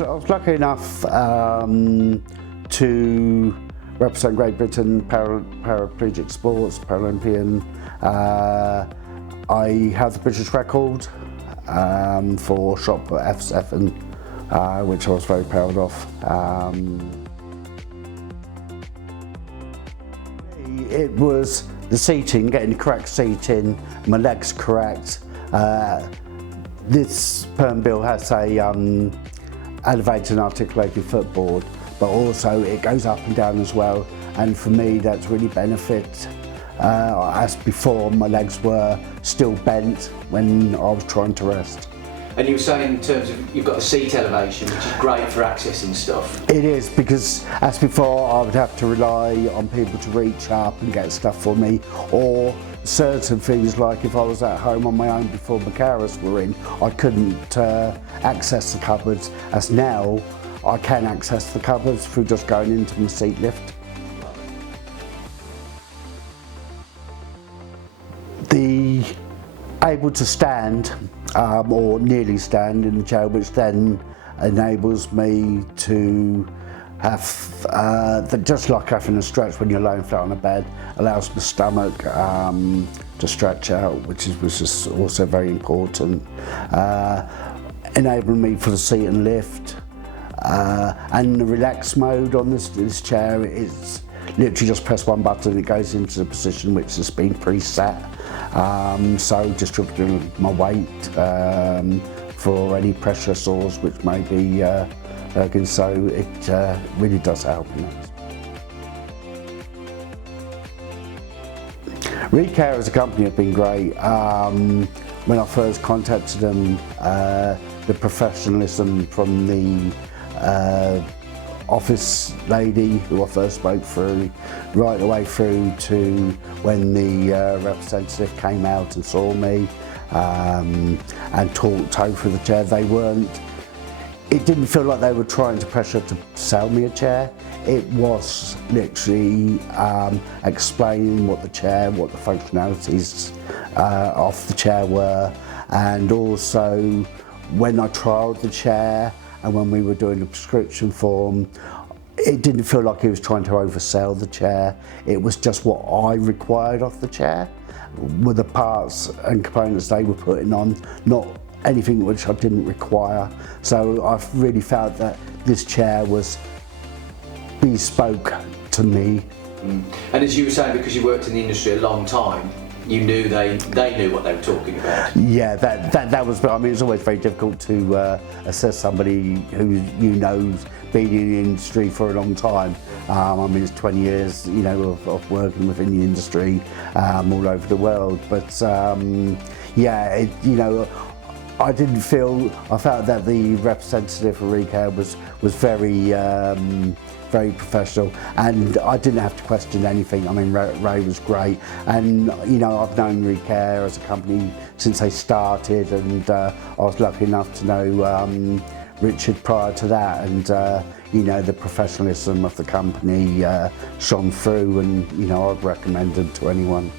I was lucky enough to represent Great Britain paraplegic sports, Paralympian. I have the British record for shot put F7, which I was very proud of. It was the seating, getting the correct seating, my legs correct. This Permobil has a elevated and articulated footboard, but also it goes up and down as well, and for me that's really benefit. As before, my legs were still bent when I was trying to rest. And you were saying in terms of, you've got a seat elevation, which is great for accessing stuff. It is, because as before I would have to rely on people to reach up and get stuff for me, or certain things like if I was at home on my own before my carers were in, I couldn't access the cupboards, as now I can access the cupboards through just going into my seat lift. The able to stand or nearly stand in the chair, which then enables me to have, just like having a stretch when you're lying flat on a bed, allows my stomach to stretch out, which is also very important. Enabling me for the seat and lift. And the relax mode on this chair, it's literally just press one button and it goes into the position which has been preset. So distributing my weight for any pressure sores which may be lurking, so it really does help in that. Recare as a company have been great. When I first contacted them, the professionalism from the office lady who I first spoke through, right the way through to when the representative came out and saw me and talked over the chair. It didn't feel like they were trying to pressure to sell me a chair. It was literally explaining what the functionalities of the chair were, and also when I trialled the chair and when we were doing the prescription form, it didn't feel like he was trying to oversell the chair. It was just what I required of the chair, with the parts and components they were putting on, not anything which I didn't require. So I really felt that this chair was bespoke to me. And as you were saying, because you worked in the industry a long time, you knew they knew what they were talking about. Yeah, that was. I mean, it's always very difficult to assess somebody who knows been in the industry for a long time. I mean, it's 20 years, of working within the industry all over the world. But yeah, I felt that the representative for Recare was very very professional, and I didn't have to question anything. I mean, Ray was great, and I've known Recare as a company since they started, and I was lucky enough to know Richard prior to that, and the professionalism of the company shone through, and I'd recommend them to anyone.